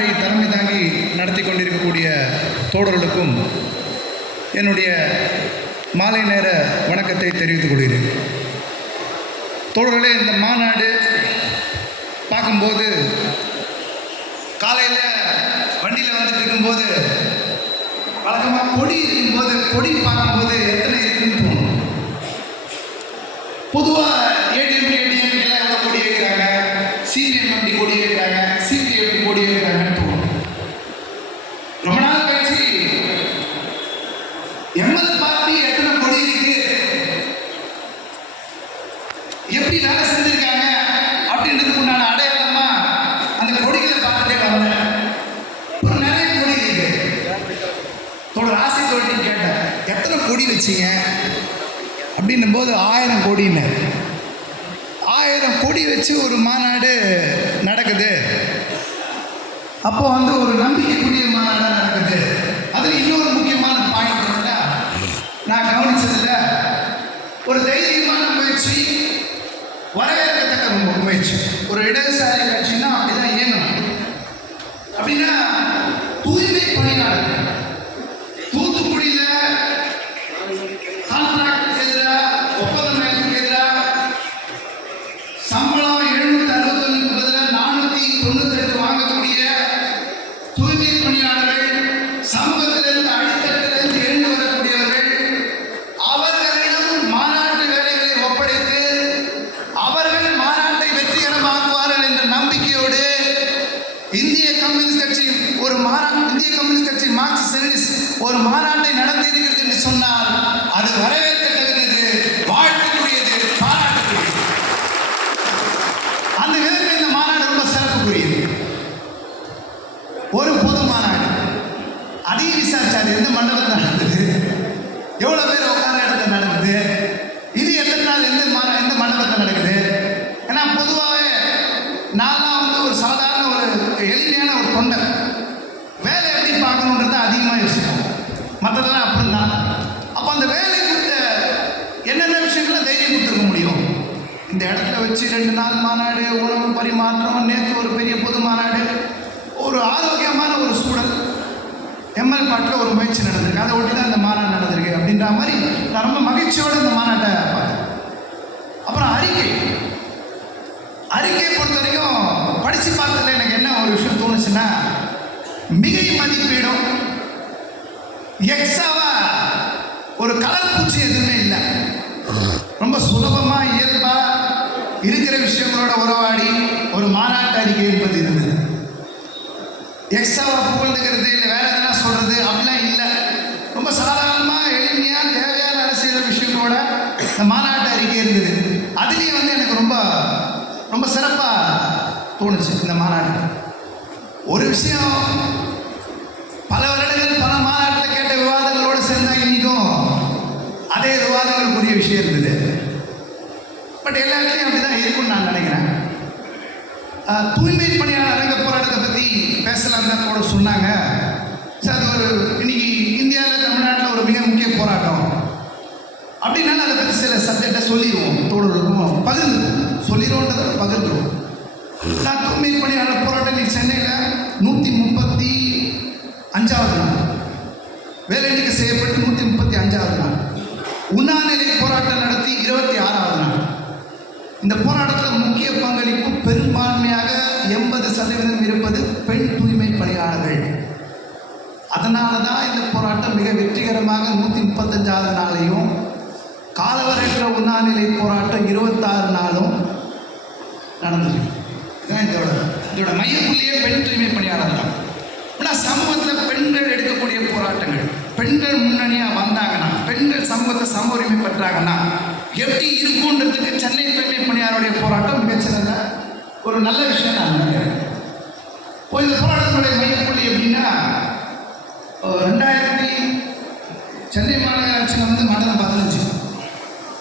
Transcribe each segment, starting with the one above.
மாநாட்டை தலைமை தாங்கி நடத்தி கொண்டிருக்கக்கூடிய தோழர்களுக்கும் என்னுடைய மாலை நேர வணக்கத்தை தெரிவித்துக் கொள்கிறேன். தோழர்களே, இந்த மாநாடு பார்க்கும்போது காலையில் வண்டியில் வந்துட்டு இருக்கும்போது வழக்கமாக கொடி இருக்கும்போது கொடி பார்க்கும்போது எத்தனை இருக்குன்னு தோணும். பொதுவாக ஏடிஎம்கேலாம் எவ்வளோ கொடி வைக்கிறாங்க, சிபிஎம் எப்படி கொடி வைக்கிறாங்க, சிபிஐ எப்படி கொடி வைக்கிறாங்கன்னு தோணும். ரொம்ப நாள் கழிச்சு எம்எல் பார்ட்டி எத்தனை கொடி இருக்கு, எப்படி வேலை செஞ்சிருக்காங்க அப்படின்றதுக்கு உண்டான அடையாளமா அந்த கொடிகளை பார்த்துட்டே வந்தேன். ஒரு நிறைய கொடி இருக்கு. தொடர் ஆசை தோல்வின்னு கேட்டேன், எத்தனை கொடி வச்சிங்க அப்படின்னும் போது 1000 கொடின்னு. 1000 கொடி வச்சு ஒரு மாநாடு நடக்குது. அப்போ ஒரு நம்பிக்கைக்குரிய மாநாடு நடக்குது. அதில் இன்னொரு முக்கியமான பாயிண்ட் என்னன்னா, நான் கவனிச்சதில்ல, ஒரு தைரியமான முயற்சி, வரவேற்கத்தக்க முயற்சி. ஒரு இடதுசாரி கட்சின்னா அப்படிதான் இயங்கணும். அப்படின்னா தூய்மை பணியாளர் தூத்துக்குடியில் கான்ட்ராக்டுக்கு எதிராக, ஒப்பந்த மேலுக்கு எதிராக சம்பளம் 761 பதிலாக 498 வாங்கக்கூடிய தூய்மை பணியாளர்கள், சமூகத்திலிருந்து அடித்தட்டிலிருந்து எழுந்து வரக்கூடியவர்கள், அவர்களிடம் மாநாட்டு வேலைகளை ஒப்படைத்து அவர்கள் மாநாட்டை வெற்றிகரமாக்குவார்கள் என்ற நம்பிக்கையோடு இந்திய கம்யூனிஸ்ட் கட்சி மார்க்சிஸ்ட் லெனினிஸ்ட் ஒரு மாநாட்டை நடத்தி இருக்கிறது என்று சொன்னால் அது வரவேற்க தகுந்தது, வாழ்த்துக்குரியது, பாராட்டுக்குரியது. அந்த விதத்தில் இந்த மாநாடு ரொம்ப சிறப்புக்குரியது. ஒரு பொது மாநாடு, அதையும் விசாரிச்சாரு. எந்த மண்டபத்தில் நடந்தது, எவ்வளோ பேர் உட்கார இடத்துல நடக்குது, இது எத்தனை நாள் எந்த மண்டபத்தில் நடக்குது. ஏன்னா பொதுவாகவே நான்லாம் ஒரு சாதாரண ஒரு எளிமையான ஒரு தொண்டர், வேலை எப்படி பார்க்கணுன்றத அதிகமாக யோசிப்போம். மற்றதெல்லாம் அப்படிதான். அப்போ அந்த வேலை கொடுத்த என்னென்ன விஷயங்கள்லாம் தைரியம் கொடுத்துருக்க முடியும். இந்த இடத்துல வச்சு 2 நாள் மாநாடு, உணவு பரிமாற்றம், நேற்று ஒரு பெரிய பொது மாநாடு, ஒரு ஆரோக்கியமான ஒரு சூழல், எம்எல் பாட்டில் ஒரு முயற்சி நடந்திருக்கு. அதை ஒட்டி தான் இந்த மாநாடு நடந்திருக்கு அப்படின்ற மாதிரி நான் ரொம்ப மகிழ்ச்சியோடு இந்த மாநாட்டை பார்த்தேன். அப்புறம் அறிக்கை பொறுத்த வரைக்கும் படித்து பார்த்ததில் எனக்கு என்ன ஒரு விஷயம் தோணுச்சுன்னா, மிகை மதிப்பீடும் எக்ஸாவா ஒரு கலர் பூச்சி எதுவுமே இல்லை. ரொம்ப சுலபமாக இயல்பாக இருக்கிற விஷயங்களோட உறவாடி ஒரு மாநாட்டு அறிக்கை என்பது இருந்தது. எக்ஸாவா புகழ்ந்துக்கிறது இல்லை வேற எதனா சொல்கிறது அப்படிலாம் இல்லை. ரொம்ப சாதாரணமாக எளிமையாக தேவையான அரசியல் விஷயங்களோட இந்த மாநாட்டு அறிக்கை இருந்தது. அதுலேயும் எனக்கு ரொம்ப ரொம்ப சிறப்பாக தோணுச்சு இந்த மாநாடு. ஒரு விஷயம், பல வருடங்கள் பல மாநாட்டில் கேட்ட விவாதங்களோடு சேர்ந்தால் இன்றைக்கும் அதே விவாதங்களுக்குரிய விஷயம் இருந்தது. பட் எல்லா இடத்துலையும் அப்படி தான் இருக்கும்னு நான் நினைக்கிறேன். தூய்மை பணியாளர் அரங்க போராட்டத்தை பற்றி பேசலாம் தான் கூட சொன்னாங்க. சார், அது இன்னைக்கு இந்தியாவில் தமிழ்நாட்டில் ஒரு மிக முக்கிய போராட்டம் அப்படின்னாலும் அதை பற்றி சில சப்ஜெக்டை சொல்லிடுவோம், தோழர்களுக்கும் சொல்லிடுவோன்றதை பகிர்ந்துருவோம். நான் தூய்மை பணியாளர் போராட்டம் இன்னைக்கு சென்னையில் 135வது நாள், வேலை நீக்கம் செய்யப்பட்டு 135வது நாள், உண்ணாநிலை போராட்டம் நடத்தி 26வது நாள். இந்த போராட்டத்தில் முக்கிய பங்களிப்பு பெரும்பான்மையாக 80% இருப்பது பெண் தூய்மை பணியாளர்கள். அதனால தான் இந்த போராட்டம் மிக வெற்றிகரமாக 135வது நாளையும், காலவரையற்ற உண்ணாநிலை போராட்டம் 26 நாளும் நடந்தது. இதோட மையப்புள்ளியே பெண் தூய்மை பணியாளர் தான். ஆனால் சமூகத்தில் பெண்கள் எடுக்கக்கூடிய போராட்டங்கள், பெண்கள் முன்னணியாக வந்தாங்கன்னா, பெண்கள் சமூகத்தை சம உரிமை பெற்றாங்கன்னா எப்படி இருக்குன்றதுக்கு சென்னை தூய்மை பணியாளருடைய போராட்டம் மிகச்சிறந்த ஒரு நல்ல விஷயம் நான் நினைக்கிறேன். இப்போ இந்த போராட்டத்தினுடைய மையப்புள்ளி எப்படின்னா, 2000 சென்னை மாநகராட்சியில் மண்டலம் 15,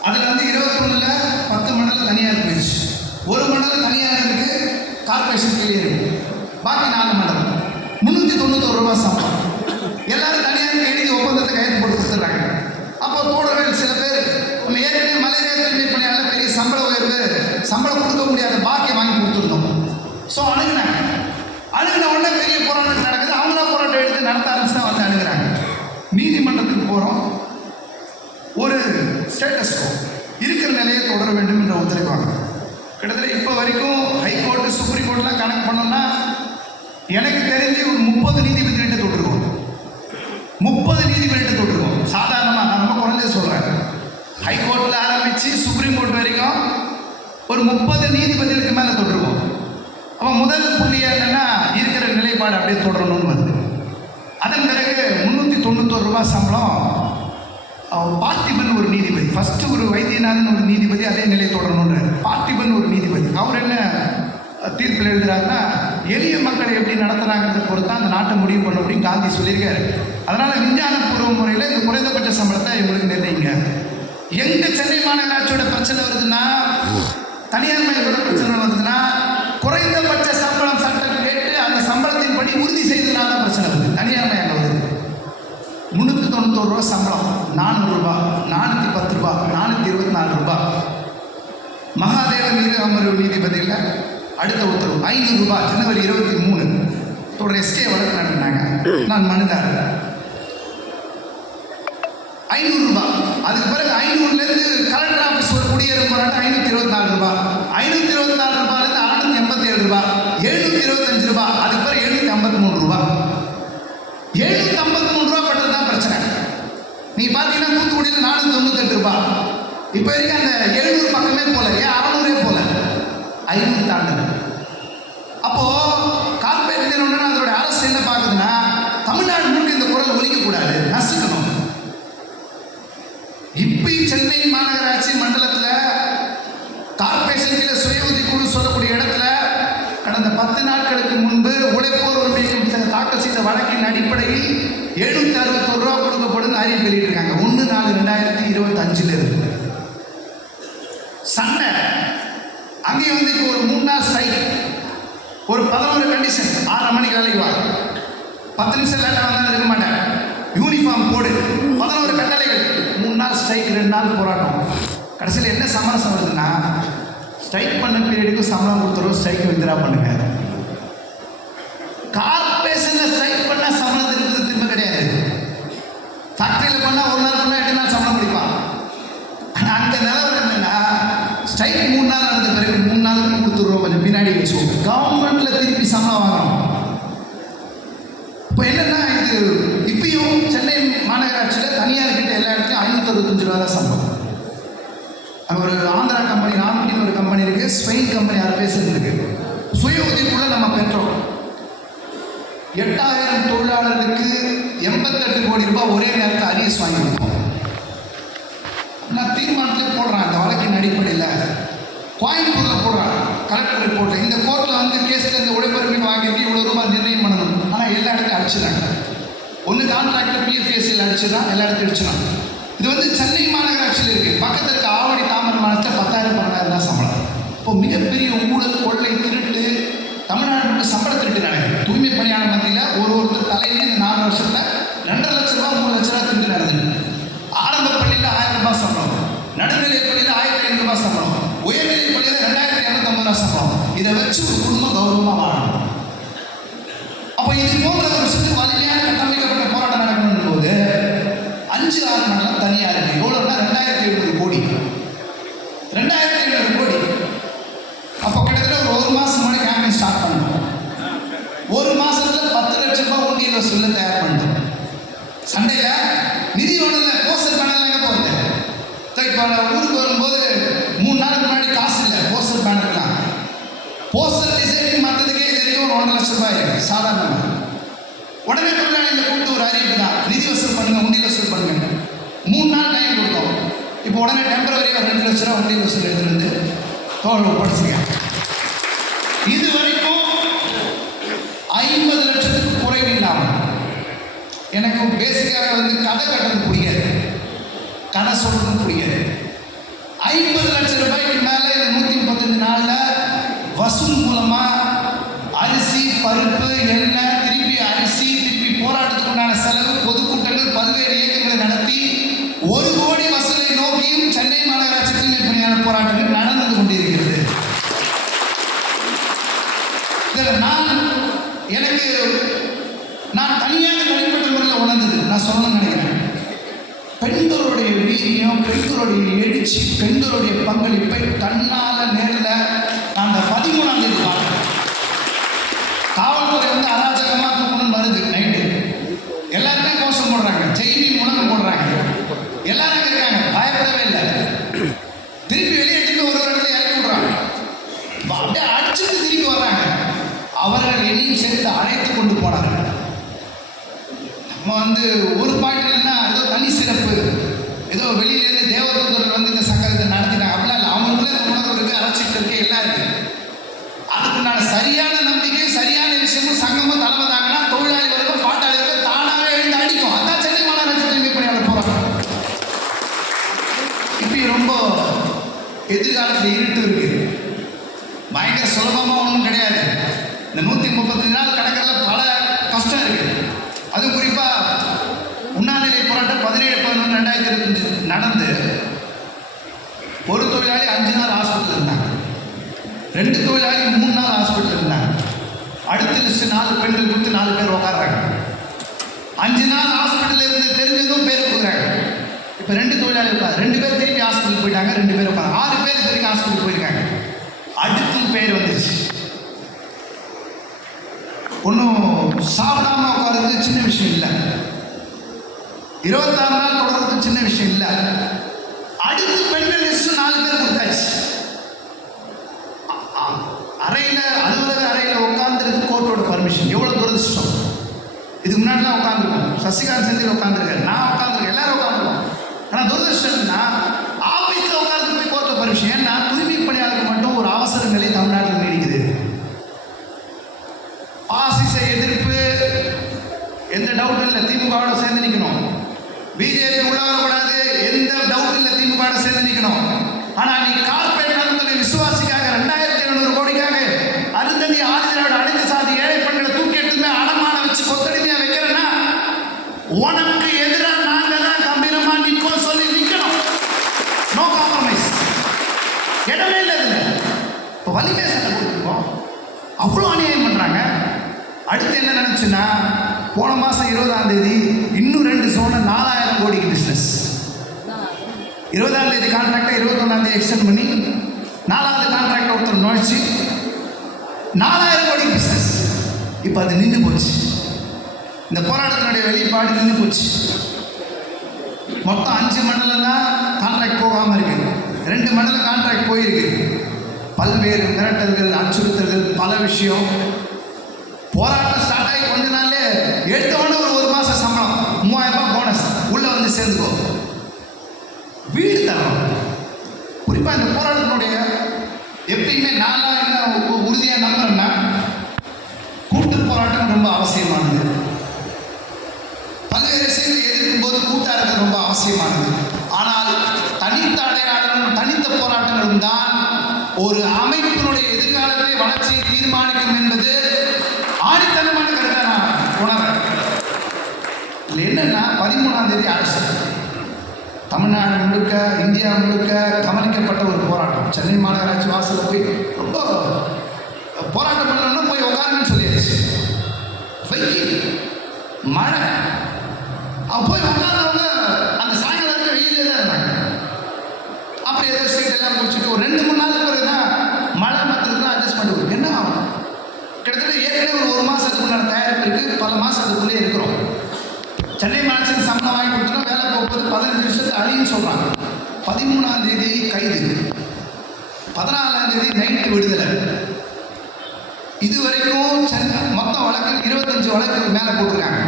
அதில் 21ல் 10 மண்டலம் தனியார் போயிடுச்சு. ஒரு மண்டலம் தனியார் இருக்குது, கார்பரேஷன் கீழே இருக்குது. பாக்கி 4 மண்டலம் 391 ரூபா சம்பளம். எல்லாரும் தனியாருக்கு எழுதி ஒப்பந்தத்தை கையெழுத்து போட்டு கொடுத்துட்றாங்க. அப்போ தோழர்கள் சில பேர் நம்ம ஏற்கனவே மலேரியா தூய்மை பணியாளர் பெரிய சம்பள உயர்வு, சம்பளம் கொடுக்க முடியாத பாக்கியை வாங்கி கொடுத்துருந்தோம். ஸோ அணுகுன உடனே பெரிய நீதிமன்றத்துக்கு போகிறோம், ஒரு ஸ்டேட்டஸ் இருக்கிற நிலையை தொடர வேண்டும் என்ற உத்தரவு வாங்க. கிட்டத்தட்ட இப்போ வரைக்கும் ஹைகோர்ட்டு சுப்ரீம் கோர்ட்லாம் கணக்கு பண்ணோம்னா எனக்கு தெரிஞ்சு ஒரு 30 நீதிபதிகிட்ட தொட்டிருக்கோம். 30 நீதிபதிகிட்ட தொட்டிருக்கோம். சாதாரணமாக நான் ரொம்ப குறைஞ்சது சொல்கிறேன். ஹைகோர்ட்டில் ஆரம்பித்து சுப்ரீம் கோர்ட் வரைக்கும் ஒரு 30 நீதிபதிகளுக்கு மேலே தொட்டிருக்கோம். அப்போ முதல் புள்ளி என்னென்னா இருக்கிற நிலைப்பாடு அப்படியே தொடரணும்னு வருது. அதன் பிறகு 391 ரூபா சம்பளம். பார்த்திபன் ஒரு நீதிபதி, ஃபஸ்ட்டு ஒரு வைத்தியநாதன் ஒரு நீதிபதி அதே நிலை தொடரணுன்ற. பார்த்திபன் ஒரு நீதிபதி, அவர் என்ன தீர்ப்பில் எழுதுறாருன்னா, எளிய மக்களை எப்படி நடத்துகிறாங்கிறத பொறுத்து அந்த நாட்டை முடிவு பண்ண முடியும் காந்தி சொல்லியிருக்காரு. அதனால் விஞ்ஞானபூர்வ முறையில் இந்த குறைந்தபட்ச சம்பளத்தை இவங்களுக்கு நிர்ணயிங்க. எங்கே சென்னை மாநகராட்சியோட பிரச்சனை வருதுன்னா, தனியார் மயத்தோட பிரச்சனை வருதுன்னா, குறைந்தபட்ச சம்பளம் சட்டம் கேட்டு அந்த சம்பளத்தின்படி உறுதி செய்ததுனால தான் பிரச்சனை வருது. தனியார் மயம் வருது. 391 ரூபா சம்பளம், 400 ரூபா, 410 ரூபா, 424 ரூபா. மகாதேவ நீதி அமர்வு நீதிபதியில் அடுத்த உத்தரவு 500 ரூபா. ஜனவரி 23 தொடர் எஸ்கே வழக்கு நடத்தினாங்க. நான் மனுதாரர். 500 ரூபா. அதுக்கு பிறகு 500லேருந்து கலெக்டர் ஆஃபீஸ் ஒரு குடியேறும் போராட்டம் 524 ரூபா. 524 ரூபாயிலேருந்து 687 ரூபா, 725 ரூபா. அதுக்கு பிறகு 753 ரூபா. 753 ரூபா பட்டது தான் பிரச்சனை. நீங்கள் பார்த்தீங்கன்னா தூத்துக்குடியில் 498 ரூபா. இப்போ வரைக்கும் அந்த 700 பக்கமே போல, 600 போல, 500 தாண்டது. அப்போது கார்பரேட் நிறுவனம் அதோட அரசு என்ன பார்க்குதுன்னா, தமிழ்நாடு முழுக்க இந்த குரல் ஒலிக்கக்கூடாது, நசுக்கணும். இப்போ சென்னை மாநகராட்சி மண்டலத்தில் கார்பரேஷன் கீழே சுய உதவி குழு சொல்லக்கூடிய இடத்துல கடந்த 10 நாட்களுக்கு முன்பு உழைப்போர் உரிமை கமிஷன் தாக்கல் செய்த வழக்கின் அடிப்படையில் 761 ரூபா கொடுக்கப்படும் அறிவிப்பு வெளியிட்டிருக்காங்க. 1/4/2025 இருந்து சண்டை. அங்கேயும் வந்து இப்போ ஒரு 3 நாள் ஸ்ட்ரைக், ஒரு 11 கண்டிஷன். 6:30 மணிக்கு வேலைக்கு வா, 10 நிமிஷம் லேட்டாக வந்தாலும் இருக்க மாட்டேன், யூனிஃபார்ம் போடு, 11 கட்டளைகள். 3 நாள் ஸ்ட்ரைக், 2 நாள் போராட்டம். கடைசியில் என்ன சமரசம் வருதுன்னா, ஸ்ட்ரைக் பண்ண பீரியடுக்கு சம்பளம் கொடுத்துரும், ஸ்ட்ரைக் வித்ரா பண்ணுங்க. கார்பரேஷனில் ஸ்ட்ரைக் பண்ணால் சம்பளம் திரும்ப கிடையாது. ஃபேக்ட்ரியில் பண்ணால் 1 நாள் பண்ணால் 8 நாள் சம்பளம் பிடிப்பான். ஆனால் அந்த நிலவரம் என்னென்னா, ஸ்ட்ரைக் 3 நாள் நடந்த பிறகு 3 நாளுக்கு கொடுத்துருவோம், கொஞ்சம் பின்னாடி வச்சுக்கோங்க. கவர்மெண்ட்டில் திருப்பி சம்பளம் வாங்கணும். இப்போ என்னென்னா, இது இப்பயும் சென்னை மாநகராட்சியில் தனியார்கிட்ட எல்லா இடத்துலையும் 565 ரூபா தான் சம்பளம். அங்கே ஒரு ஆந்திரா கம்பெனி, நான்கின்னு ஒரு கம்பெனி இருக்குது, ஸ்பெயின் கம்பெனி 6 பேர் இருக்குது. சுய உதவிக்குள்ள நம்ம பெற்றோம். 8000 தொழிலாளர்களுக்கு 88 கோடி ரூபாய் ஒரே நேரத்தில் அரியஸ் வாங்கி கொடுப்போம். நான் தீர்மானத்தில் போடுறேன், அந்த வழக்கின் அடிப்படையில் கோயம்புத்தூரில் போடுறான் கலெக்டர் ரிப்போர்ட்டில். இந்த கோர்ட்டில் வந்து கேஸில் இந்த உழைப்பறிவு வாங்கிட்டு இவ்வளோ ரூபாய் நிர்ணயம் பண்ணணும். ஆனால் எல்லா இடத்தையும் அடிச்சுறாங்க. ஒன்று கான்ட்ராக்டர் பிஎஃப்எஸ்சியில் அடிச்சுதான், எல்லா இடத்தையும் அடிச்சுறாங்க. இது வந்து சென்னை மாநகராட்சியில் இருக்குது. பக்கத்தில் இருக்க ஆவடி தாமிரபரணத்தில் 10,000 12,000 தான் சம்பளம். இப்போ மிகப்பெரிய ஊழல், கொள்ளை, திருட்டு, தமிழ்நாடு மட்டும் சம்பள திருட்டு நடக்குது. தூய்மை பணியாளர் மத்தியில் ஒருத்தர் தலையிலே இந்த 4 வருஷத்தில் 2.5 லட்ச ரூபா 3 லட்ச ரூபா திருட்டு நடக்குது. ஆரம்ப பள்ளியில் 1000 ரூபாய் சம்பளம், நடுநிலை பள்ளியில் 1500 ரூபாய் சம்பளம், உயர்நிலை பள்ளியில் 2250 ரூபாய் சம்பளம். இதை வச்சு ஒரு குடும்பம் கௌரவமாக வாழணும். அப்போ இது போன்ற ஒரு சுற்று வலிமையான கட்டமைக்கப்பட்ட போராட்டம் நடக்கணும் போது 5-6 மண்டலம் தனியாக இருக்குது. எவ்வளோன்னா 2700 கோடி, 2700 கோடி. அப்போ கிட்டத்தட்ட ஒரு மாதம் முன்னாடி கேம்பெயின் ஸ்டார்ட் பண்ணணும். 1 மாதத்தில் 10 லட்ச ரூபாய் உண்டியல் வசூலில் தயார் பண்ணணும். சண்டையில் நிதி ஒன்றில் போஸ்டர் பேனர்லாம் எங்கே போகுது? இப்போ ஊருக்கு வரும்போது 3 நாளுக்கு முன்னாடி காசு இல்லை, போஸ்டர் பேனர்லாம் போஸ்டர் டிசைனிங் மற்றதுக்கே இது வரைக்கும் ஒரு 1.5 லட்ச ரூபாய் இருக்குது சாதாரணமாக. உடனே தொழிலாளிகளை கூப்பிட்டு ஒரு அறிவிப்பு தான், நிதி வசூல் பண்ணுங்க, உண்டியல் வசூல் பண்ணுங்க. 3 நாள் டைம் கொடுத்தோம். இப்போ உடனே டெம்பரவரியாக 2 லட்ச ரூபா உண்டியல் வசூல் எடுத்துருந்து தோல் ஒப்படைச்சிங்க. இது வரைக்கும் 50 லட்சத்துக்கு குறைவில்லாமல். எனக்கு பேசிக்காக வந்து கதை கட்டுறது புரியாது, கதை சொல்றது புரியாது. 50 லட்சம் ரூபாய்க்கு மேலே இந்த 135 நாளில் வசூல் மூலமாக அரிசி, பருப்பு, எண்ணெய், திருப்பி அரிசி, திருப்பி போராட்டத்துக்கு உண்டான செலவு, பொதுக்கூட்டங்கள், பல்வேறு இயக்கங்களை நடத்தி 1 கோடி வசூலை நோக்கியும் சென்னை மாநகராட்சி தூய்மை பணியாளர் போராட்டங்கள் நடந்து கொண்டிருக்கிறது. இதில் எனக்கு நான் தனியாக தனிப்பட்ட முறையில் உணர்ந்தது, நான் சொல்லணும்னு நினைக்கிறேன். பெண்களுடைய வீரியம், பெண்களுடைய எழுச்சி, பெண்களுடைய பங்களிப்பை தன்னால் நேரில் நான் அந்த 13ஆம் தேதி பார்த்தேன். காவல்துறை வந்து அராஜகமாக தூக்கணும்னு வருது நைட்டு, எல்லாருமே கோஷம் போடுறாங்க, செய்தி முழக்கம் போடுறாங்க, எல்லாரும் இருக்காங்க, பயப்படவே இல்லை. திருப்பி வெளியே எடுத்து ஒரு இடத்துல இறக்கி விடுறாங்க, அப்படியே அடிச்சுட்டு திருப்பி வர்றாங்க. அவர்கள் என்னையும் சேர்த்து அழைத்து கொண்டு போனார்கள். நம்ம வந்து ஒரு பாயிண்ட் இல்லைன்னா ஏதோ தனி சிறப்பு, ஏதோ வெளியிலேருந்து தேவதூதர்கள் வந்து இந்த சங்கரத்தை நடத்தினாங்க அப்படிலாம் இல்லை. அவங்களுக்குள்ள இந்த உணர்வு இருக்குது, அரைச்சிட்டு இருக்கு, எல்லாம் இருக்குது. அதுக்குண்டான சரியான நம்பிக்கை, சரியான விஷயமும் சங்கமும் தலைமை தாங்கன்னா தொழிலாளி வரைக்கும் பாட்டாளி வரைக்கும் தானாகவே எழுந்து அடிக்கும். அதான் சென்னை மாநகராட்சி தூய்மை பணியாளர் போராட்டம். இப்போ ரொம்ப எதிர்காலத்தில் இருட்டு இருக்கு, பயங்கர சுலபமாக ஒன்றும் கிடையாது. இந்த 135 நாள் கடற்கரையில் பல கஷ்டம் இருக்குது. அதுவும் குறிப்பாக உண்ணாநிலை போராட்டம் 17/11/2025 நடந்து ஒரு தொழிலாளி 5 நாள் ஹாஸ்பிட்டல் இருந்தாங்க, 2 தொழிலாளி 3 நாள் ஹாஸ்பிட்டல் இருந்தாங்க. அடுத்த லிஸ்ட்டு 4 பெண்கள் கொடுத்து 4 பேர் உட்காடுறாங்க. 5 நாள் ஹாஸ்பிட்டல் இருந்து தெரிஞ்சதும் பேர் கொடுக்குறாங்க. இப்போ 2 தொழிலாளி உட்காது, 2 பேர் திருப்பி ஹாஸ்பிட்டல் போயிட்டாங்க, 2 பேர் உட்காந்து 6 பேர் திருப்பி ஹாஸ்பிட்டல் போயிருக்காங்க. அடுத்தும் பேர் வந்துச்சு. ஒன்றும் சாப்பிடாமல் உட்காருறது சின்ன விஷயம் இல்லை, 26 நாள் தொடர்றது சின்ன விஷயம் இல்லை. அடுத்து பெண்கள் லிஸ்ட் 4 பேர் கொடுத்தாச்சு. அறையில், அலுவலக அறையில் உட்காந்துருக்கு கோர்ட்டோட பர்மிஷன். எவ்வளோ துரதிருஷ்டம். இதுக்கு முன்னாடிலாம் உட்காந்துருக்கோம், சசிகாந்த் செந்தில் உட்காந்துருக்காரு, நான் உட்காந்துருக்கேன், எல்லாரும் உட்காந்துருக்கோம். ஆனால் துரதிருஷ்டம்னா ஆஃபீஸில் உட்காந்து போய் கோர்ட்டில் பர்மிஷன். ஏன்னா தூய்மை பணியாளருக்கு மட்டும் ஒரு அவசர நிலை தமிழ்நாட்டில் நீடிக்குது. பாசிச எதிர்ப்பு, எந்த டவுட் இல்லை, திமுகவோட சேர்ந்து நிற்கணும். பிஜேபி உள்ள வரக்கூடாது, எந்த டவுட் இல்லை, திமுகவோட சேர்ந்து நிற்கணும். ஆனால் நீ கார்பரேட் நலனுடைய விசுவாசிக்காக 2700 கோடிக்காக அருந்ததி ஆதிதிராவிட அனைத்து சாதி ஏழை பெண்களை தூக்கி எடுத்துமே அடமான வச்சு கொத்தடிமையா வைக்கிறேன்னா உனக்கு எதிராக நாங்கள் தான் கம்பீரமா நிற்கும் சொல்லி நிற்கணும். No compromise. இடமே இல்லை இதில். இப்போ வலிமை சட்டம் கொடுத்துருக்கோம், அவ்வளோ அநியாயம் பண்ணுறாங்க. அடுத்து என்ன நினைச்சுன்னா, போன மாதம் 20ஆம் தேதி இன்னும் 2 ஜோனை 4000 கோடிக்கு பிஸ்னஸ். 20ஆம் தேதி கான்ட்ராக்டை 21ஆம் தேதி எக்ஸ்டெண்ட் பண்ணி 4வது கான்ட்ராக்டை ஒருத்தர் நுழைச்சி 4000 கோடிக்கு பிஸ்னஸ். இப்போ அது நின்று போச்சு. இந்த போராட்டத்தினுடைய வெளிப்பாடு நின்று போச்சு. மொத்தம் 5 மண்டலம் தான் கான்ட்ராக்ட் போகாமல் இருக்கு, 2 மண்டலம் கான்ட்ராக்ட் போயிருக்கு. பல்வேறு மிரட்டல்கள், அச்சுறுத்தல்கள், பல விஷயம். போராட்டம் ஸ்டார்ட் ஆகி கொஞ்ச நாள்லே எடுத்தவொடனே ஒரு மாதம் சம்பளம் 3000 ரூபாய் போனஸ் உள்ளே வந்து சேர்ந்துக்கோ, வீடு தரணும். குறிப்பாக இந்த போராட்டத்தினுடைய எப்பயுமே நான்லாம் என்ன உறுதியாக நம்புறேன்னா, கூட்டு போராட்டம் ரொம்ப அவசியமானது. பல்வேறு விஷயங்களை எதிர்க்கும் போது கூட்டாக இருக்கிறது ரொம்ப அவசியமானது. ஆனால் தனித்த அடையாளமும் தனித்த போராட்டங்களும் தான் ஒரு அமைப்பினுடைய எதிர்காலத்தை வளர்ச்சியை தீர்மானிக்கும் என்பது ஆணித்தனமான கருத்தை நான் உணர்றேன். இதில் என்னன்னா, 13ஆம் தேதி அரசு தமிழ்நாடு முழுக்க, இந்தியா முழுக்க கவனிக்கப்பட்ட ஒரு போராட்டம். சென்னை மாநகராட்சி வாசலில் போய் ரொம்ப போராட்டம் பண்ணணும்னா போய் உட்காருன்னு சொல்லியாச்சு. வெயில், மழை, போய் உட்கார்ந்தவங்க அந்த சாயங்காலத்தில் வெயிலே தான் இருந்தாங்க. அப்புறம் ஏதோ சீட் எல்லாம் முடிச்சுட்டு ஒரு 2-3 நாளுக்கு பிறகு தான் மழை மாத்திரத்துலாம் அட்ஜஸ்ட் பண்ணுவோம். என்ன ஆகும், கிட்டத்தட்ட ஏற்கனவே ஒரு மாதத்துக்கு முன்னாடி தயாரிப்பு இருக்குது, பல மாதத்துக்குள்ளே இருக்கிறோம். சென்னை மாநகராட்சி சம்பளம் வாங்கி கொடுத்தோம், வேலை போகும்போது 15 நிமிஷத்துக்கு அழின்னு சொல்கிறாங்க. 13ஆம் தேதி கைது, 14ஆம் தேதி நைட்டு விடுதலை. இதுவரைக்கும் மொத்த வழக்கு 25 வழக்கு மேலே போட்டிருக்காங்க.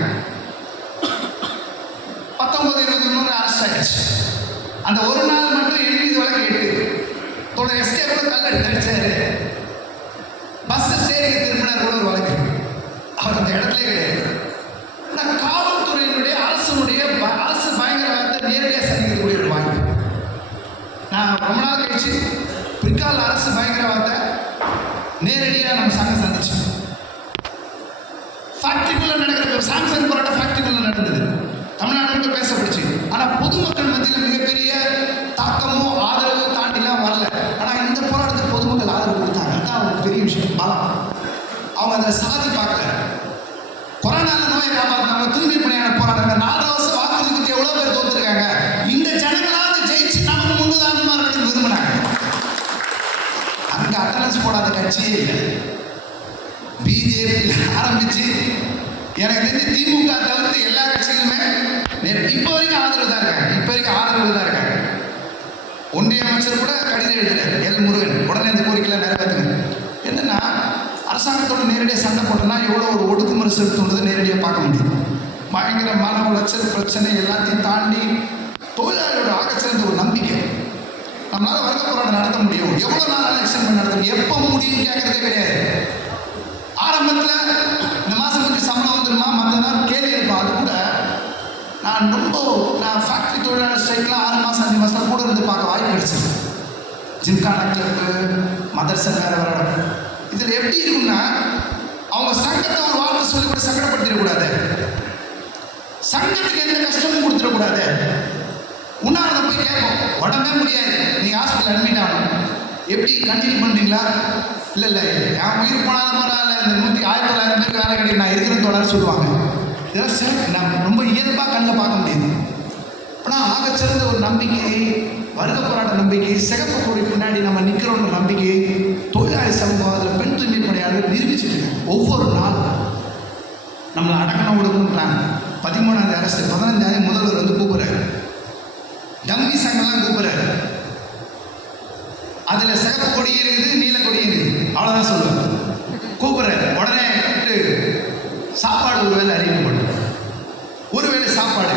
19-23 அரெஸ்ட் ஆயிடுச்சு. அந்த ஒரு நாள் மட்டும் 70 வழக்கு 8. தொடர் எஸ்கேப்ல கல்லடி தடிச்சாரு, பஸ் ஸ்டேரிங் திரும்பினார் கூட ஒரு வழக்கு. அவர் அந்த இடத்துல கிடையாது. காவல்துறையினுடைய அரசு பயங்கரவாதத்தை நேரடியாக சந்திக்கக்கூடிய ஒரு வாய்ப்பு. நான் ரொம்ப நாள் கழிச்சு பிற்கால அரசு பயங்கரவாதத்தை நேரடியாக நம்ம சங்கம் சந்திச்சு. ஃபேக்டரிக்குள்ள நடக்கிற சாம்சங் போராட்டம் ஃபேக்டரிக்குள்ள நடந்தது, தமிழ்நாட்டுக்கு பேசப்படுச்சு. ஆனால் பொதுமக்கள் மத்தியில் மிகப்பெரிய தாக்கமோ ஆதரவு தாண்டிலாம் வரல. ஆனால் இந்த போராட்டத்துக்கு பொதுமக்கள் ஆதரவு கொடுத்தாங்க. அதுதான் ஒரு பெரிய விஷயம், பலம். அவங்க அதில் சாதி பார்க்கல. கொரோனாவில் நோயை பேர் தோத்துருக்காங்க. இந்த ஜனங்களாவது ஜெயிச்சு நமக்கு முன்னுதாரணமா இருக்கணும்னு விரும்பினாங்க. அங்க அட்டனன்ஸ் போடாத கட்சியே இல்லை. பிஜேபி ஆரம்பிச்சு எனக்கு தெரிஞ்சு திமுக தவிர்த்து எல்லா கட்சிகளுமே இப்போ வரைக்கும் ஆதரவு தான் இருக்காங்க. இப்போ வரைக்கும் ஆதரவு தான் இருக்காங்க. ஒன்றிய அமைச்சர் கூட கடிதம் எழுதுறாரு, எல் முருகன், உடனே இந்த கோரிக்கையில் நிறைவேற்றுங்க. என்னன்னா அரசாங்கத்தோட நேரடியாக சண்டை போட்டோம்னா எவ்வளோ ஒரு ஒடுக்குமுறை செலுத்துன்றது நேரடியாக பார்க்க முடியும். பயங்கர மன உளைச்சல் பிரச்சனை எல்லாத்தையும் தாண்டி தொழிலாளியோட ஆகச்சிறந்த ஒரு நம்பிக்கை. நம்மளால வர்க்க போராட்டம் நடத்த முடியும். எவ்வளோ நாள் எலெக்ஷன் நடத்தணும், எப்போ முடியும்னு கேட்கறதே கிடையாது. ஆரம்பத்தில் இந்த மாதம் கொஞ்சம் சம்பளம் வந்துடுமா மற்ற நேரம் கேள்வி இருக்கும். அது கூட நான் ஃபேக்ட்ரி தொழிலாளர் ஸ்ட்ரைக்லாம் 6 மாதம் 5 மாதம் கூட இருந்து பார்க்க வாய்ப்பு கிடைச்சிது. ஜிம்கானா கிளப்பு, மதர்சா வேறு வேறு இடம். இதில் எப்படி இருக்குன்னா அவங்க சங்கத்தை ஒரு வார்த்தை சொல்லி கூட சங்கடப்படுத்திடக்கூடாது, சங்கத்துக்கு எந்த கஷ்டமும் கொடுத்துடக்கூடாது. உன்னாரதை போய் கேட்போம், உடம்பே முடியாது, நீங்கள் ஹாஸ்பிட்டல் அட்மிட் ஆகணும், எப்படி கண்டினியூ பண்ணுறீங்களா? இல்லை என் உயிர் போனாலும் பரவாயில்ல, இந்த 1900 பேருக்கு வேலை கிடைக்கும், நான் இருக்கிற தொடர் சொல்லுவாங்க. இதெல்லாம் சிறப்பு, நான் ரொம்ப இயல்பாக கண்ணில் பார்க்க முடியுது. ஆனால் ஆகச்சிறந்த ஒரு நம்பிக்கை, வர்க்க போராட்ட நம்பிக்கை, சிகப்பு கொடி பின்னாடி நம்ம நிற்கிறோன்ற நம்பிக்கை, தொழிலாளி சமூகம் அதில் பெண் தூய்மை பணியாளர்கள் நிரூபிச்சுட்டு ஒவ்வொரு நாள் நம்மளை அடக்கணும் ஒடுக்குன்றாங்க. 13ஆம் அரசு 15ஆம் முதல்வர் வந்து கூப்பிட்றாரு, டம்மி சங்கம்லாம் கூப்பிட்றாரு. அதில் சிகப்பு கொடி இருக்குது, நீல கொடி இருக்குது, அவ்வளோதான் சொல்லுவாங்க. கூப்பிட்றாரு, உடனே கூப்பிட்டு சாப்பாடு ஒரு வேலை அறிவிக்கப்படும். ஒரு வேலை சாப்பாடு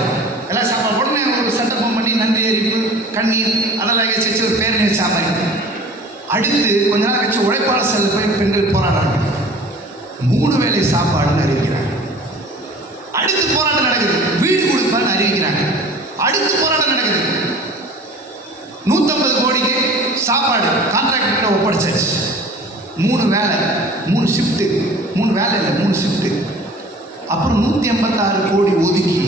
எல்லாம் சாப்பாடு உடனே ஒரு சட்டப்பம் பண்ணி நன்றி அறிவிப்பு கண்ணீர் அதெல்லாம் வச்சு ஒரு பேர் நினைச்சாங்க. அடுத்து கொஞ்ச நாள் கழிச்சு உழைப்பாளர் செல்ல போய் பெண்கள் போராடுறாங்க, 3 வேளை சாப்பாடுன்னு அறிவிக்கிறாங்க. அடுத்து போராட்டம் நடக்குது, வீடு கொடுப்பான்னு அறிவிக்கிறாங்க. அடுத்து போராட்டம் நடக்குது, 150 கோடிக்கு சாப்பாடு கான்ட்ராக்டர்கிட்ட ஒப்படைச்சாச்சு. 3 வேலை 3 ஷிஃப்ட்டு, 3 வேலை இல்லை 3 ஷிஃப்ட்டு. அப்புறம் 186 கோடி ஒதுக்கி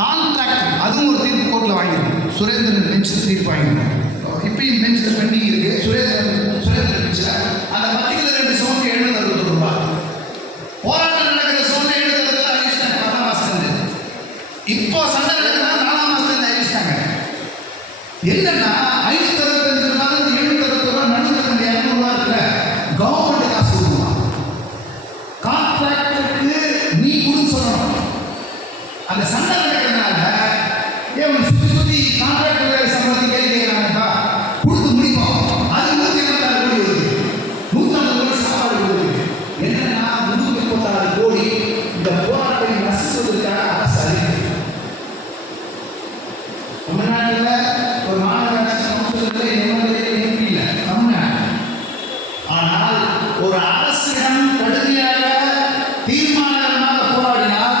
கான்ட்ராக்ட், அதுவும் ஒரு தீர்ப்பு கோர்ட்டில் வாங்கிடும். சுரேந்திரன் பெஞ்சில் தீர்ப்பு வாங்கிடும். இப்பயும் பெஞ்சில் பெண்டிங் இருக்குது. சுரேந்திரன் பெஞ்சில் அந்த பர்டிகுலர் 2 சோனுக்கு 760 ரூபாய். போராட்டம் நடக்கிற சோனை 760 அறிவிச்சிட்டாங்க 10ஆம் மாதத்துலேருந்து. இப்போ சண்டை நடக்குதுன்னா 4ஆம் மாதத்துலேருந்து அறிவிச்சிட்டாங்க. என்னன்னா 565 ரூபாய் 760 ரூபாய் நடுவில் 200 ரூபா இருக்குல்ல, கவர்மெண்ட் காசு கொடுக்கலாம். கான்ட்ராக்டருக்கு நீ கொடுன்னு சொல்லணும். அந்த சண்டை நடக்கிறதுனால சுற்றி கான்ட்ராக்டர் சம்பளத்தை கேள்வி கேட்கிறாங்கப்பா, கொடுத்து முடிப்போம். அது 186 கோடி வருது, 150 கோடி சாப்பாடு வருது. என்னன்னா 136 கோடி இந்த போராட்டத்தை நசுக்குவதற்காக அரசு அறிவிப்பு. தமிழ்நாட்டில் ஒரு மாநகராட்சி கவுன்சிலர் எம்எல்ஏ இல்லை தமிழ்நாடு. ஆனால் ஒரு அரசிடம் கடுமையாக தீர்மானமாக போராடினால்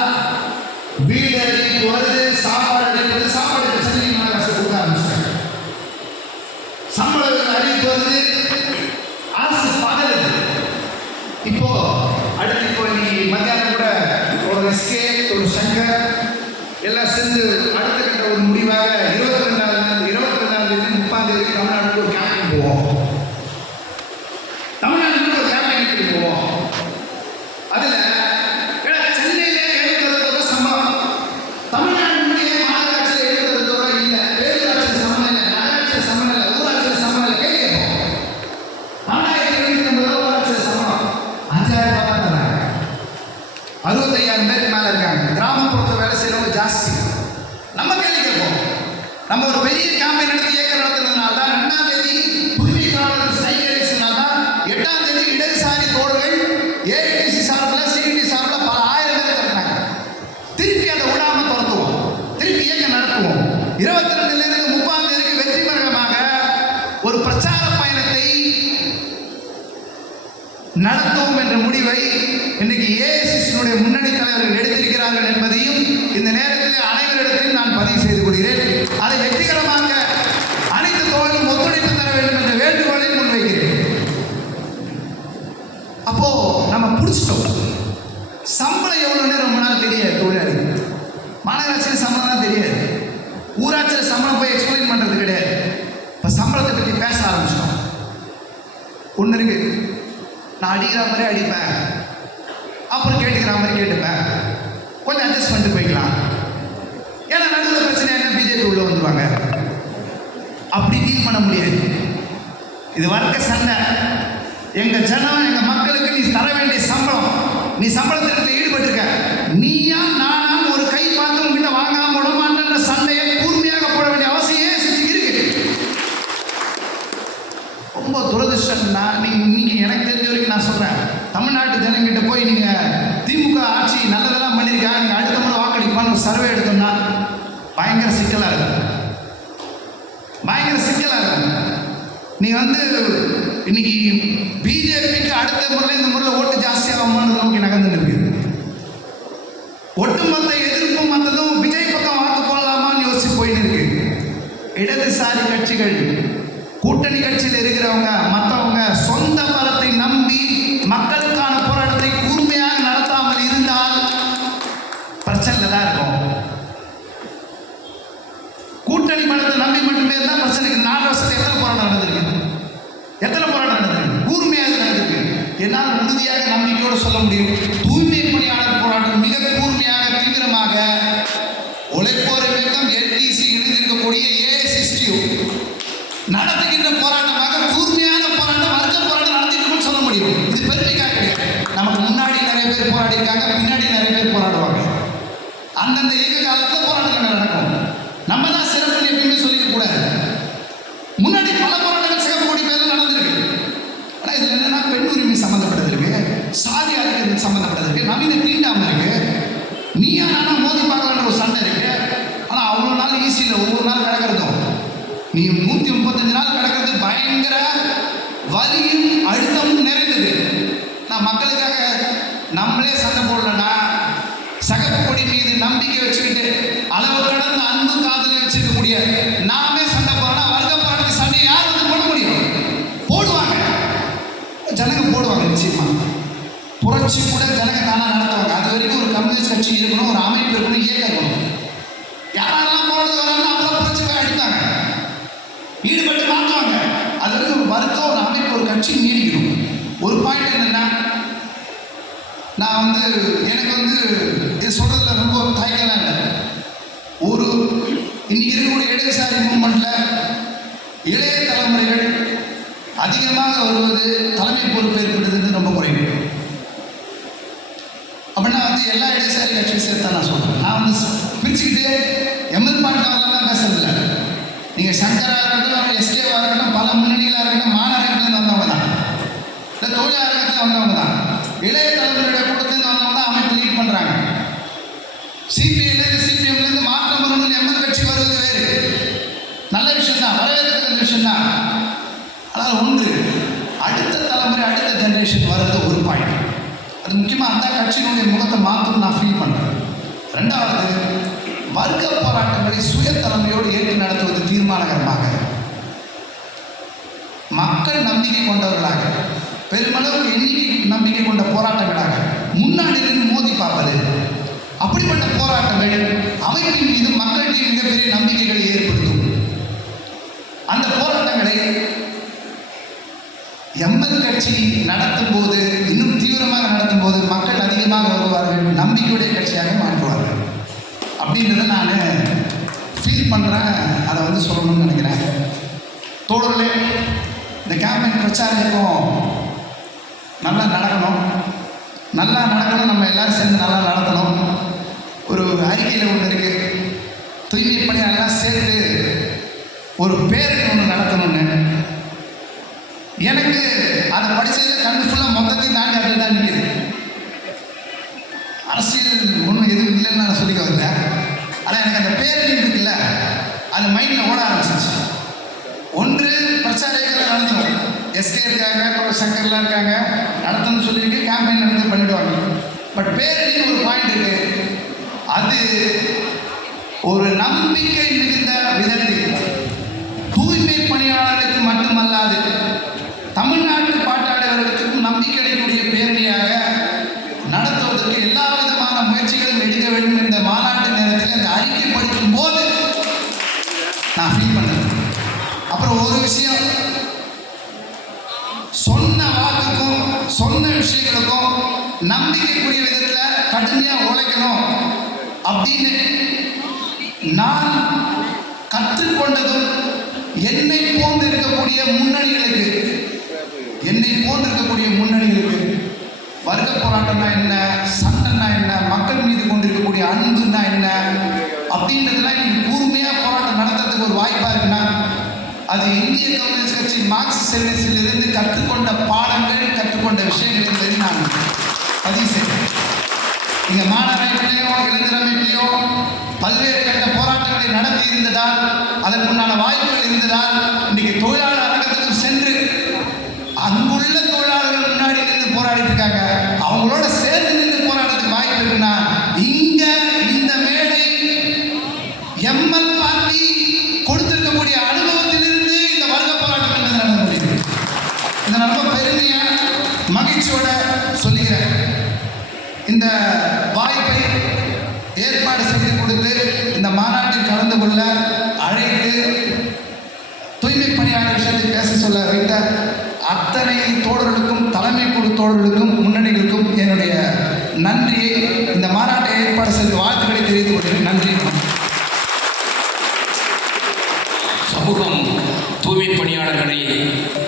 வீடு அறிவிப்பு வருது, சாப்பாடு அறிவிப்பு, சாப்பாடு பிரச்சனை மாநகராட்சி கொடுக்க ஆரம்பிச்சாங்க. சம்பள அறிவிப்பு வருது, அரசு பகலுது. இப்போ அடுத்து இப்போ இன்னைக்கு மத்தியானம் கூட ஒரு எஸ்கே ஒரு சங்கர் எல்லாம் சேர்ந்து அடுத்த கட்ட ஒரு முடிவாக 22ஆம் தேதி 30ஆம் தேதி தமிழ்நாட்டுக்கு ஒரு கேம்பெயின் போவோம். தமிழ்நாட்டுக்கு ஒரு கேம்பெயின் போவோம். அதில் சென்னையில 760 ரூபாய் சம்பளம், தமிழ்நாட்டுடைய மாநகராட்சியில் 760 ரூபாய் இல்லை, பேரூராட்சியில் சம்பளம் இல்லை, நகராட்சியில் சம்பளம் இல்லை, ஊராட்சியில் சம்பளம் இல்லை. கேட்கிறோம் 4250 ரூபாய் ஊராட்சியில் சம்பளம் 5000 ரூபாய் தான் தராங்க. 65,000 பேருக்கு மேலே இருக்காங்க. கிராமப்புறத்தில் வேலை செய்கிறவங்க ஜாஸ்தி. நம்ம கேள்வி கேட்போம். நம்ம ஒரு பெரிய கேம்பெயின் நடத்தி இயக்கம் நடத்துனதுனால தான் 2ஆம் தேதி புதுமைக்காரர்கள் ஸ்ட்ரைக் அறிவிச்சதுனால தான் 8ஆம் தேதி இடதுசாரி தோழர்கள் ஏஐடிசி சார்பில் சிஐடி சார்பில் பல 1000 பேரை தட்டினாங்க. திருப்பி அதை விடாமல் துரத்துவோம், திருப்பி இயக்கம் நடத்துவோம். 22லிருந்து 30ஆம் தேதிக்கு வெற்றிகரமாக ஒரு பிரச்சார பயணத்தை நடத்துவோம் என்ற முடிவை இன்றைக்கு ஏஐசிசியினுடைய முன்னணி தலைவர்கள் எடுத்திருக்கிறார்கள் என்பதையும் இந்த நேரத்தில் அனைவரிடத்திலும் நான் பதிவு செய்து கொள்கிறேன். அதை வெற்றிகரமாக அனைத்து தோழர்களும் ஒத்துழைப்பு தர வேண்டும் என்ற வேண்டுகோளை முன்வைக்கிறேன். அப்போ நம்ம பிடிச்சிட்டோம். சம்பளம் எவ்வளோன்னு ரொம்ப நாள் தெரியாது. தொழிலாளி மாநகராட்சியில் சம்பளம் தான் தெரியாது, ஊராட்சியில் சம்பளம் போய் எக்ஸ்பிளைன் பண்ணுறது கிடையாது. இப்போ சம்பளத்தை பற்றி பேச ஆரம்பிச்சிட்டோம். ஒன்று இருக்கு, நான் அடிக்கிற மாதிரி அடிப்பேன், அப்புறம் கேட்டுக்கிற மாதிரி கேட்டுப்பேன், கொஞ்சம் அட்ஜஸ்ட் பண்ணிட்டு போய்க்கலாம். ஏன்னா நடுவில் உள்ள வந்துருவாங்க. அப்படி டீல் பண்ண முடியாது. இது வர்க்க சண்டை. எங்க ஜனம், எங்க மக்களுக்கு நீ தர வேண்டிய சம்பளம், நீ சம்பளத்திற்கு ஈடுபட்டிருக்க, நீயா நானா ஒரு கை பார்த்து உங்ககிட்ட வாங்காம விடமாட்டேன்ற சண்டையை கூர்மையாக போட வேண்டிய அவசியம் சுற்றி இருக்கு. ரொம்ப துரதிருஷ்டம்னா, நீங்க எனக்கு தெரிஞ்ச வரைக்கும் நான் சொல்றேன், தமிழ்நாட்டு ஜனங்கிட்ட போய் நீங்க திமுக ஆட்சி நல்லதெல்லாம் பண்ணியிருக்காங்க, நீங்க அடுத்த முறை வாக்களிப்பான்னு ஒரு சர்வே எடுத்தோம்னா பயங்கர சிக்கலா இருக்கும். பயங்கர சிக்கலா இருக்கும். நீ இன்னைக்கு பிஜேபிக்கு அடுத்த முறையில் இந்த முறையில் ஓட்டு ஜாஸ்தியாகுமான்னு நோக்கி நகர்ந்து இருக்கு. ஒட்டுமொத்த எதிர்ப்பும் வந்ததும் விஜய் பக்கம் வாக்கு போடலாமான்னு யோசிச்சு போயிட்டு இருக்கு. இடதுசாரி கட்சிகள், கூட்டணி கட்சியில் இருக்கிறவங்க, மற்றவங்க சொந்த பலத்தை நம்பி மக்களுக்கான போராட்டத்தை கூர்மையாக நடத்தாமல் இருந்தால் பிரச்சனை தான் இருக்கும். கூட்டணி பலத்தை நம்பி மட்டுமே இருந்தால் பிரச்சனைக்கு 4 வருஷத்துல எத்தனை போராட்டம் நடந்திருக்கு? எத்தனை போராட்டம் நடந்திருக்கு? கூர்மையாக நடந்திருக்கு. என்னால் உறுதியாக நம்பிக்கையோடு சொல்ல முடியும், தூய்மை பணியாளர் போராட்டம் மிக கூர்மையாக தீவிரமாக உழைப்போர் இயக்கம் எல்டிசி இணைந்திருக்கக்கூடிய ஏஐசிஸ்டியு நடத்துகின்ற போராட்டமாக கூர்மையான போராட்டம், வர்க்க போராட்டம் நடத்திருக்குன்னு சொல்ல முடியும். இது பெருமைக்காக கிடையாது. நமக்கு முன்னாடி நிறைய பேர் போராடி இருக்காங்க, பின்னாடி நிறைய பேர் போராடுவாங்க. அந்தந்த இயக்க காலத்தில் போராட்டங்கள் நடக்கும். நம்ம தான் சிறப்பு எப்பயுமே சொல்லிக்க கூடாது. முன்னாடி பல போராட்டங்கள் சிறப்பு கொடி பேரில் நடந்திருக்கு. ஆனால் இதில் என்னன்னா, பெண் உரிமை சம்மந்தப்பட்டது இருக்கு, சாதி அழைக்கிறது சம்மந்தப்பட்டது இருக்கு, நவீன தீண்டாமல் இருக்கு, நீயா நானா மோதி பார்க்கலான்ற ஒரு சண்டை இருக்கு. ஆனால் அவ்வளோ நாள் ஈஸி இல்லை. ஒவ்வொரு நாள் கிடக்கிறதும் நீ 135 நாள் கிடக்கிறது பயங்கர வலியும் அழுத்தமும் நிறைந்தது. நான் மக்களுக்காக நம்மளே சண்டை போடலன்னா, சகப்பு கொடி மீது நம்பிக்கை வச்சுக்கிட்டு அளவு கடந்த அன்பு காதலை வச்சுக்கக்கூடிய நாமே சண்டை போடலாம். வர்க்க போராட்டத்தை சண்டையை யார் போட முடியும்? போடுவாங்க, ஜனங்க போடுவாங்க. நிச்சயமா புரட்சி கூட ஜனங்க தானா நடத்துவாங்க. அது வரைக்கும் ஒரு கம்யூனிஸ்ட் கட்சி இருக்கணும், ஒரு அமைப்பு இருக்கணும், இயக்கம் இருக்கணும். யாரெல்லாம் போராடுறது வராங்க அப்புறம் புரட்சி போய் அடிப்பாங்க, ஈடுபட்டு மாற்றுவாங்க. அது வரைக்கும் ஒரு வர்க்கம், ஒரு அமைப்பு, ஒரு கட்சி நீடிக்கணும். ஒரு பாயிண்ட் என்னன்னா, நான் எனக்கு இது சொல்றதுல ரொம்ப தயக்கலாம் இல்லை. ஒரு இன்னைக்கு இருக்கக்கூடிய இடதுசாரி மூவ்மெண்ட்ல இளைய தலைமுறைகள் அதிகமாக வருவது, தலைமை பொறுப்பு ஏற்படுறது ரொம்ப குறைவு. அப்படின்னா எல்லா இடதுசாரி கட்சியும் சேர்த்தா நான் சொல்றேன். நான் பிரிச்சுக்கிட்டு எம்எல் பாயிண்ட் வரலாம் பேசுறதில்ல. நீங்க சங்கரா இருக்கட்டும், எஸ்கேவா இருக்கட்டும், பல முன்னணிகளாக இருக்கட்டும், மாநகரத்துலேருந்து வந்தவங்க தான், இல்லை தொழிலாளர்கள் வந்தவங்க தான், இளைய தலைவருடைய கூட்டத்திலிருந்து வந்தவங்க தான் அமைப்பு லீட் பண்றாங்க. சிபிஎம்லேருந்து மாற்றம் வரணும்னு எம்எல் கட்சி வருவது வேறு நல்ல விஷயம் தான், வரவேற்கத்தக்க விஷயம் தான். ஆனால் ஒன்று, அடுத்த தலைமுறை, அடுத்த ஜெனரேஷன் வர்றது ஒரு பாயிண்ட். அது முக்கியமாக அந்த கட்சியினுடைய முகத்தை மாற்றணும்னு நான் ஃபீல் பண்ணுறேன். ரெண்டாவது, வர்க்க போராட்டங்களை சுய தலைமையோடு ஏற்று நடத்துவது தீர்மானகரமாக, மக்கள் நம்பிக்கை கொண்டவர்களாக, பெருமளவுக்கு எண்ணிக்கை நம்பிக்கை கொண்ட போராட்டங்களாக முன்னாடி இருந்து மோதி பார்ப்பது, அப்படிப்பட்ட போராட்டங்கள் அமைப்பின் மீது மக்களிடையே மிகப்பெரிய நம்பிக்கைகளை ஏற்படுத்தும். அந்த போராட்டங்களை எம்எல் கட்சி நடத்தும் போது, இன்னும் தீவிரமாக நடத்தும் போது மக்கள் அதிகமாக வருவார்கள், நம்பிக்கையுடைய கட்சியாக மாற்றுவார்கள் அப்படின்றத நான் ஃபீல் பண்ணுறேன். அதை சொல்லணும்னு நினைக்கிறேன். தோழர்களே, இந்த கேம்பெயின் பிரச்சார இயக்கம் நல்லா நடக்கணும். நம்ம எல்லாரும் சேர்ந்து நல்லா நடத்தணும். ஒரு அறிக்கையில் ஒன்று இருக்குது, தூய்மை பணியாளர்லாம் சேர்த்து ஒரு பேரணி ஒன்று நடத்தணும்னு. எனக்கு அதை படித்ததில் கண்ணு ஃபுல்லாக மொத்தத்தையும் தாண்டி அதில் தான் நிற்கிது. அரசியல் ஒன்றும் எதுவும் இல்லைன்னு நான் சொல்லிக்க வரல. ஆனால் எனக்கு அந்த பேரணி இருக்குல்ல, அது மைண்டில் ஓட ஆரம்பிச்சிச்சு. ஒன்று, பிரச்சார இயக்கம் நடத்தணும், எஸ்கே இருக்காங்க, சங்கர்லாம் இருக்காங்க, நடத்தணும்னு சொல்லிட்டு கேம்பெயின் நடந்து பண்ணிவிடுவாங்க. பட் பேரணின்னு ஒரு பாயிண்ட் இருக்கு, அது ஒரு நம்பிக்கை மிகுந்த விதத்தில் தூய்மை பணியாளர்களுக்கு மட்டுமல்லாது தமிழ்நாட்டு பாட்டாளர்களுக்கும் நம்பிக்கை அளிக்கக்கூடிய பேரணியாக நடத்துவதற்கு எல்லா விதமான முயற்சிகளும் எடுக்க வேண்டும். இந்த மாநாட்டு நேரத்தில் அந்த அறிக்கை படிக்கும் போது நான் ஃபீல் பண்ணேன். அப்புறம் ஒரு விஷயம், சொன்ன வாக்குக்கும் சொன்ன விஷயங்களுக்கும் நம்பிக்கைக்குரிய விதத்தில் கடுமையாக உழைக்கணும் அப்படின்னு நான் கற்றுக்கொண்டதும் என்னை போன்று இருக்கக்கூடிய முன்னணிகளுக்கு வர்க்க போராட்டம்னா என்ன, சண்டைன்னா என்ன, மக்கள் மீது கொண்டிருக்கக்கூடிய அன்புன்னா என்ன அப்படின்றதுலாம் இன்னைக்கு கூர்மையாக போராட்டம் நடத்துறதுக்கு ஒரு வாய்ப்பாக இருக்குன்னா அது இந்திய கம்யூனிஸ்ட் கட்சி மார்க்சிஸ்ட் லெனினிசத்திலிருந்து கற்றுக்கொண்ட பாடங்கள், கற்றுக்கொண்ட விஷயங்கள் என்பதை நான் பதிவு செய்கிறேன். இங்கே மாணவர்களையோ இளைஞரமைப்பிலையோ பல்வேறு கட்ட போராட்டங்களை நடத்தி இருந்ததால், அதற்குண்டான வாய்ப்புகள் இருந்ததால் இன்னைக்கு தொழிலாளர் அரங்கத்துக்கு சென்று அங்குள்ள தொழிலாளர்கள் முன்னாடி நின்று போராடிட்டு இருக்காங்க. அவங்களோட சேர்ந்து நின்று போராடுறதுக்கு வாய்ப்பு இருக்குன்னா இங்க இந்த மேடை எம்எல் பார்ட்டி கொடுத்திருக்கக்கூடிய அனுபவத்திலிருந்து இந்த வர்க்க போராட்டம் என்பது நடந்த முடியுது. இதை நான் ரொம்ப பெருமையா மகிழ்ச்சியோட சொல்லுகிறேன். இந்த வாய்ப்பை ஏற்பாடு செய்து கொடுத்து இந்த மாநாட்டில் கலந்து கொள்ள அழைத்து தூய்மை பணியாளர் விஷயத்தில் பேச சொல்ல வைத்த அத்தனை தோழர்களுக்கும், தலைமை குழு தோழர்களுக்கும், முன்னணிகளுக்கும் என்னுடைய நன்றியை, இந்த மாநாட்டை ஏற்பாடு செய்து வாழ்த்துக்களை தெரிவித்துக் கொள்கிறேன். நன்றி. சமூகம்